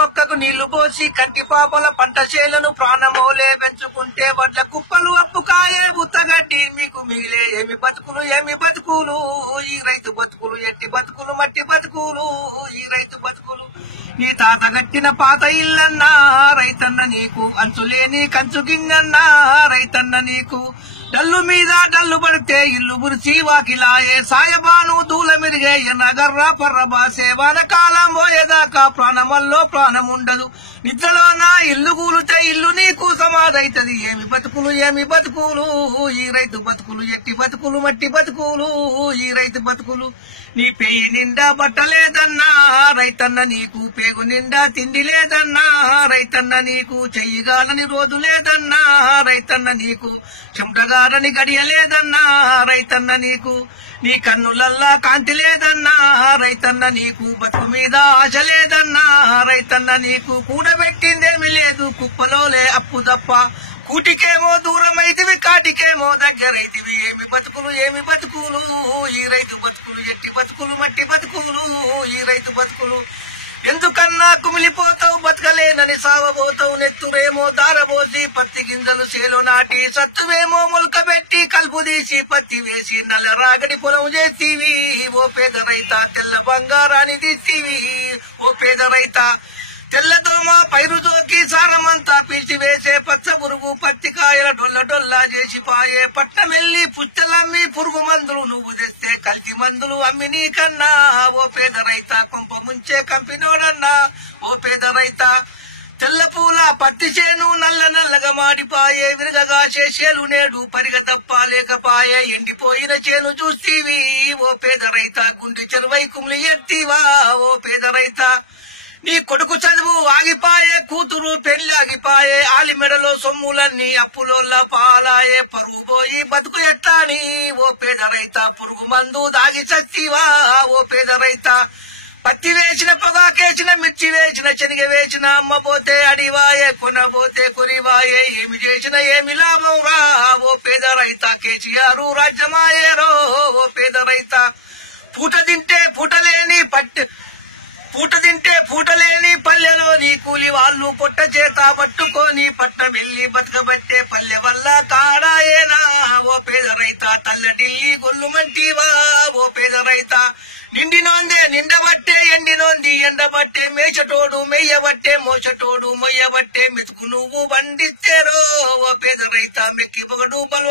మొక్కకు నీళ్లు పోసి కంటి పాపల పంట చేలను ప్రాణమోలే పెంచుకుంటే వడ్ల కుప్పలు అప్పుకాయే ఉత్తగడ్డి మీకు మిగిలే ఏమి బతుకులు ఈ రైతు బతుకులు ఎట్టి బతుకులు మట్టి బతుకులు ఈ రైతు బతుకులు నీ తాత గట్టిన పాత ఇల్లన్నా రైతన్న నీకు అంచులేని కంచు గింగన్నా రైతన్న నీకు డల్లు మీద డల్లు పడితే ఇల్లు బురిచి వాకిలాయే సాయబాను దూల మెరిగే ఎన్నగర్ర పర్రబాసే వానకాలం పోయేదాకా ప్రాణమల్లో ప్రాణముండదు నిద్రలో నా ఇల్లు కూలుతే ఇల్లు నీకు సమాధైతది ఏమి బతుకులు ఈ రైతు బతుకులు ఎట్టి బతుకులు మట్టి బతుకులు ఈ రైతు బతుకులు నీ పేయి నిండా బట్టలేదన్నా రైతన్న నీకు పేగు నిండా తిండి లేదన్నా రైతన్న నీకు చెయ్యగాలని రోజు లేదన్నా రైతన్న నీకు చెమటగారని గడియలేదన్నా రైతన్న నీకు నీ కన్నులల్లా కాంతి లేదన్నా రైతన్న నీకు బతుకు మీద ఆశ లేదన్నా రైతన్న నీకు కూడబెట్టిందేమి లేదు కుప్పలోలే అప్పు తప్ప కూటికేమో దూరమైతివి కాటికేమో దగ్గరైతివి ఏమి బతుకులు ఈ రైతు బతుకులు ఎట్టి బతుకులు మట్టి బతుకులు ఈ రైతు బతుకులు ఎందుకన్నా కుమిలిపోతావు బతకలేనని సావబోతావు నెత్తురేమో దారబోసి పత్తి గింజలు చేలో నాటి సత్తువేమో మొలకబెట్టి కలుపు తీసి పత్తి వేసి నల్ల రాగడి పొలం చేస్తీవి ఓ పేద రైత తెల్ల బంగారాన్ని తీస్తీవి ఓ పేద రైత తెల్లదోమ పైరు జోకి సారమంతా పీల్చివేసే పచ్చ పురుగు పత్తికాయల డొల్ల చేసిపాయే పట్టమెల్లి పుచ్చలమ్మి పురుగు మందులు నువ్వు తెస్తే కల్తీ మందులు అమ్మి నీకన్నా ఓ పేద రైత కొంప ముంచే కంపినోడన్నా ఓ పేద రైత తెల్ల పూల పత్తి చేను నల్లగా మాడిపాయే విరగగా చేసేలు నేడు పరిగ తప్ప లేకపాయే ఎండిపోయిన చేను చూస్తీవి ఓ పేద రైత గుండె చెరువై కుమ్లి ఎత్తివా ఓ పేద రైత నీ కొడుకు చదువు ఆగిపాయే కూతురు పెళ్లి ఆగిపాయే ఆలి మెడలో సొమ్ములన్నీ అప్పులోల్లా పాలాయే పరుగు పోయి బతుకు ఎట్టాని ఓ పేద రైత పురుగు మందు దాగి చచ్చివా ఓ పేద రైత పత్తి వేసిన పొగాకేసిన మిర్చి వేసిన శనగ వేసిన అమ్మబోతే అడివాయే కొనబోతే కొనివాయే ఏమి చేసిన ఏమి లాభం రా ఓ పేద రైత కేసీఆర్ రాజ్యమాయేరో ఓ పేద రైత పూట తింటే పూటలేని పల్లెలోని కూలి వాళ్ళు పొట్ట చేత పట్టుకొని పట్నం వెళ్ళి బతకబట్టే పల్లె వల్ల కాడాయేనా ఓ పేద రైత తల్లడిల్లి గొల్లు మంటివా ఓ పేద రైత నిండినోందే నిండబట్టే ఎండినోంది ఎండబట్టే మేచటోడు మెయ్యబట్టే మోసటోడు మొయ్యబట్టే మెతుకు నువ్వు బండిస్తేరో ఓ పేద రైత మెక్కి పొగడు బలు